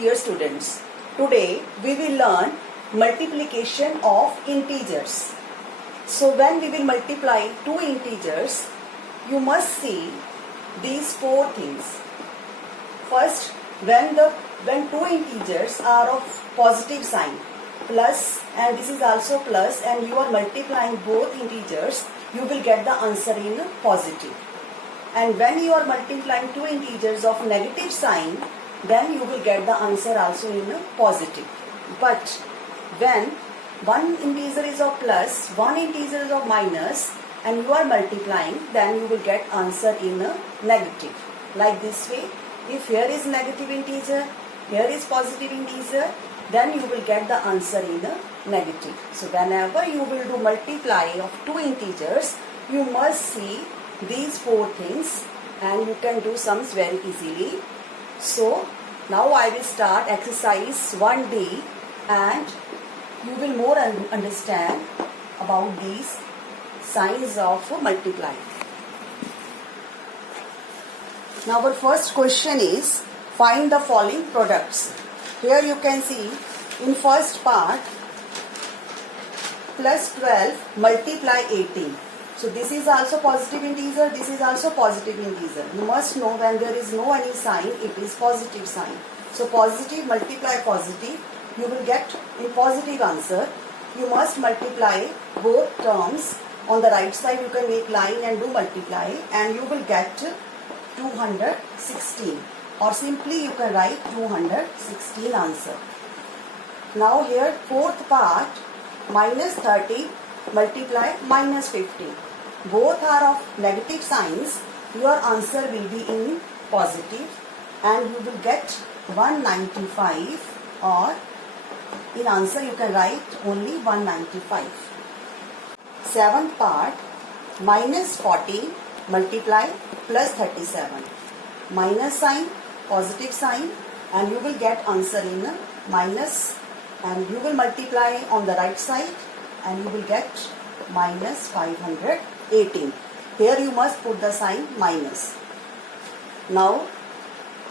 dear students. Today we will learn multiplication of integers. So when we will multiply two integers, you must see these four things. First, when two integers are of positive sign, plus, and this is also plus, and you are multiplying both integers, you will get the answer in positive. And when you are multiplying two integers of negative sign, then you will get the answer also in positive. But when one integer is of plus, one integer is of minus, and you are multiplying, then you will get answer in negative. Like this way, if here is negative integer, here is positive integer, then you will get the answer in negative. So whenever you will do multiply of two integers, you must see these four things and you can do sums very easily. So now I will start exercise 1D and you will more understand about these signs of multiplying. Now our first question is find the following products. Here you can see in first part plus 12 multiply 18. So this is also positive integer, this is also positive integer. You must know when there is no any sign, it is positive sign. So positive multiply positive, you will get in positive answer. You must multiply both terms. On the right side you can make line and do multiply and you will get 216. Or simply you can write 216 answer. Now here fourth part minus 30 multiply minus 15. Both are of negative signs. Your answer will be in positive and you will get 195 or in answer you can write only 195. Seventh part minus 14 multiply plus 37. Minus sign, positive sign and you will get answer in minus and you will multiply on the right side and you will get minus 518. Here you must put the sign minus. Now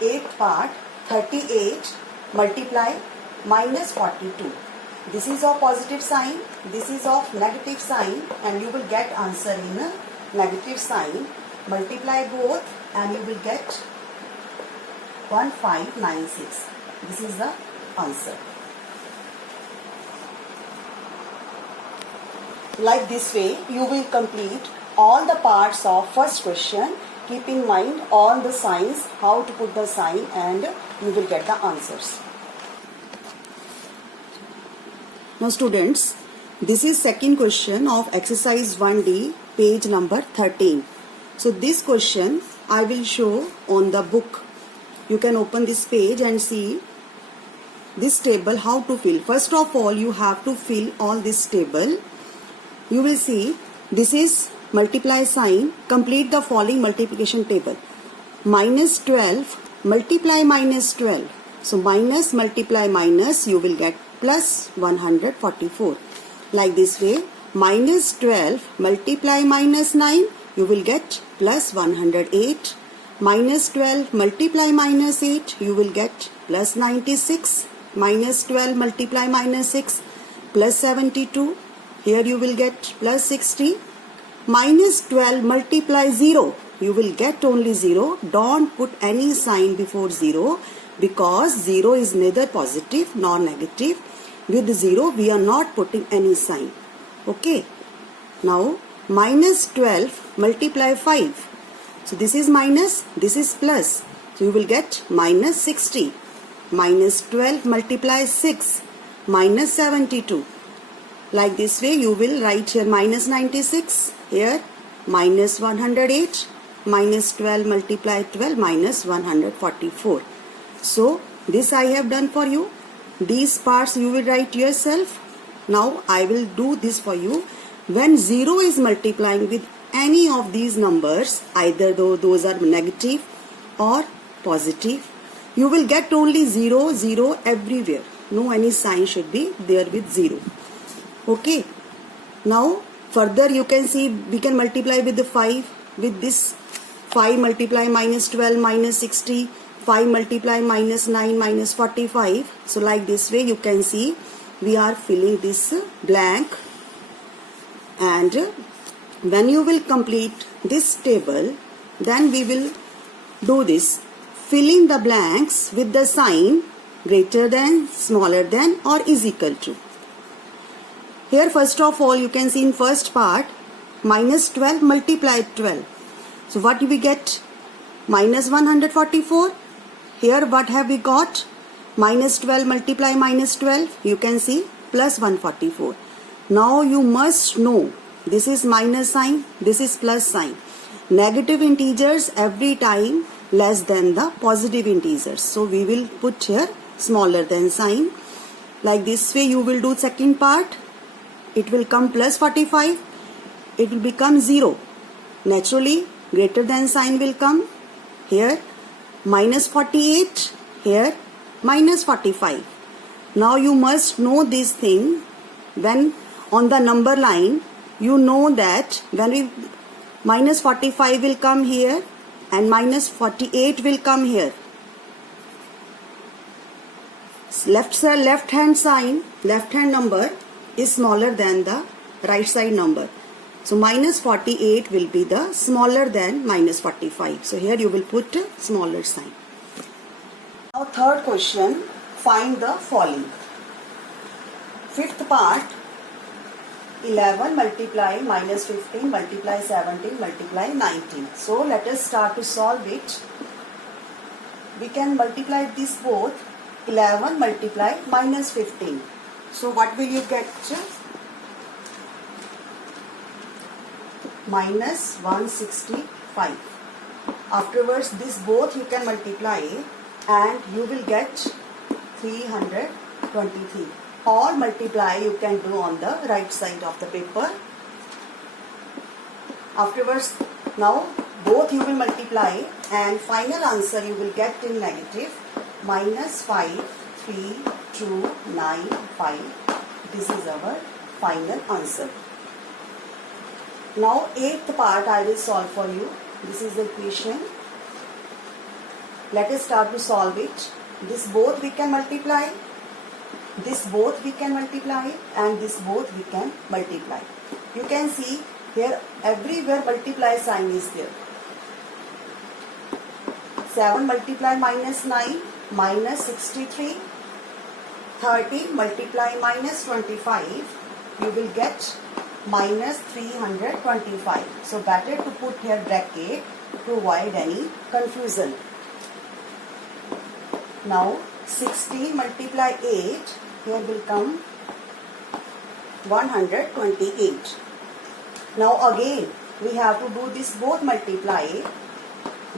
8th part 38 multiply minus 42. This is of positive sign, this is of negative sign and you will get answer in a negative sign. Multiply both and you will get 1596. This is the answer. Like this way, you will complete all the parts of first question. Keep in mind all the signs, how to put the sign and you will get the answers. Now students, this is second question of exercise 1D, page number 13. So this question I will show on the book. You can open this page and see this table how to fill. First of all, you have to fill all this table. You will see this is multiply sign. Complete the following multiplication table. Minus 12 multiply minus 12. So minus multiply minus you will get plus 144. Like this way, minus 12 multiply minus 9 you will get plus 108. Minus 12 multiply minus 8 you will get plus 96. Minus 12 multiply minus 6 plus 72. Here you will get plus 60. Minus 12 multiply 0. You will get only 0. Don't put any sign before 0 because 0 is neither positive nor negative. With 0 we are not putting any sign. Okay. Now minus 12 multiply 5. So this is minus, this is plus. So you will get minus 60. Minus 12 multiply 6. Minus 72. Like this way you will write here minus 96, here minus 108, minus 12 multiply 12 minus 144. So this I have done for you. These parts you will write yourself. Now I will do this for you. When 0 is multiplying with any of these numbers, either though those are negative or positive, you will get only 0, 0 everywhere. No any sign should be there with 0. Okay. Now further you can see we can multiply with the 5. With this 5 multiply minus 12 minus 60. 5 multiply minus 9 minus 45. So like this way you can see we are filling this blank, and when you will complete this table, then we will do this, filling the blanks with the sign greater than, smaller than or is equal to. Here first of all you can see in first part minus 12 multiplied 12. So what do we get? Minus 144. Here what have we got? Minus 12 multiply minus 12. You can see plus 144. Now you must know this is minus sign, this is plus sign. Negative integers every time less than the positive integers. So we will put here smaller than sign. Like this way you will do second part. It will come plus 45. It will become 0. Naturally greater than sign will come. Here minus 48. Here minus 45. Now you must know this thing. When on the number line you know that when we minus 45 will come here and minus 48 will come here. Left hand sign, left hand number is smaller than the right side number. So minus 48 will be the smaller than minus 45. So here you will put a smaller sign. Now third question, find the following. Fifth part, 11 multiply minus 15 multiply 17 multiply 19. So let us start to solve it. We can multiply this both. 11 multiply minus 15. So what will you get? Minus 165. Afterwards this both you can multiply and you will get 323. Or multiply you can do on the right side of the paper. Afterwards now both you will multiply and final answer you will get in negative. Minus 5, 3, 2, 9, 5. This is our final answer. Now 8th part I will solve for you. This is the equation. Let us start to solve it. This both we can multiply. This both we can multiply and this both we can multiply. You can see here everywhere multiply sign is there. 7 multiply minus 9 minus 63. 30 multiply minus 25. You will get minus 325. So better to put here bracket to avoid any confusion. Now 16 multiply 8. Here will come 128. Now again we have to do this both multiply.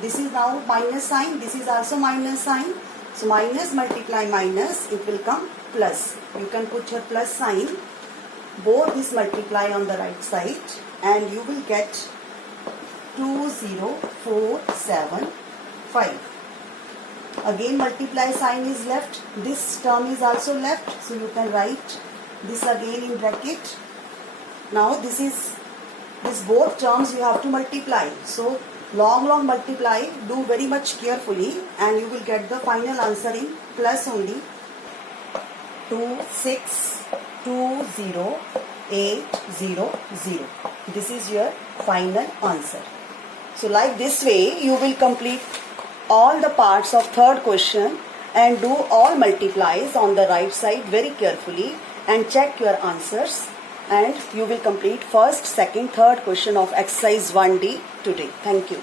This is now minus sign. This is also minus sign. So minus multiply minus, it will come plus. You can put your plus sign. Both this multiply on the right side and you will get 20475. Again multiply sign is left. This term is also left. So you can write this again in bracket. Now this both terms you have to multiply. So long multiply, do very much carefully and you will get the final answer in plus only. 2620800. This is your final answer. So like this way you will complete all the parts of third question and do all multiplies on the right side very carefully and check your answers, and you will complete first, second, third question of exercise 1D today. Thank you.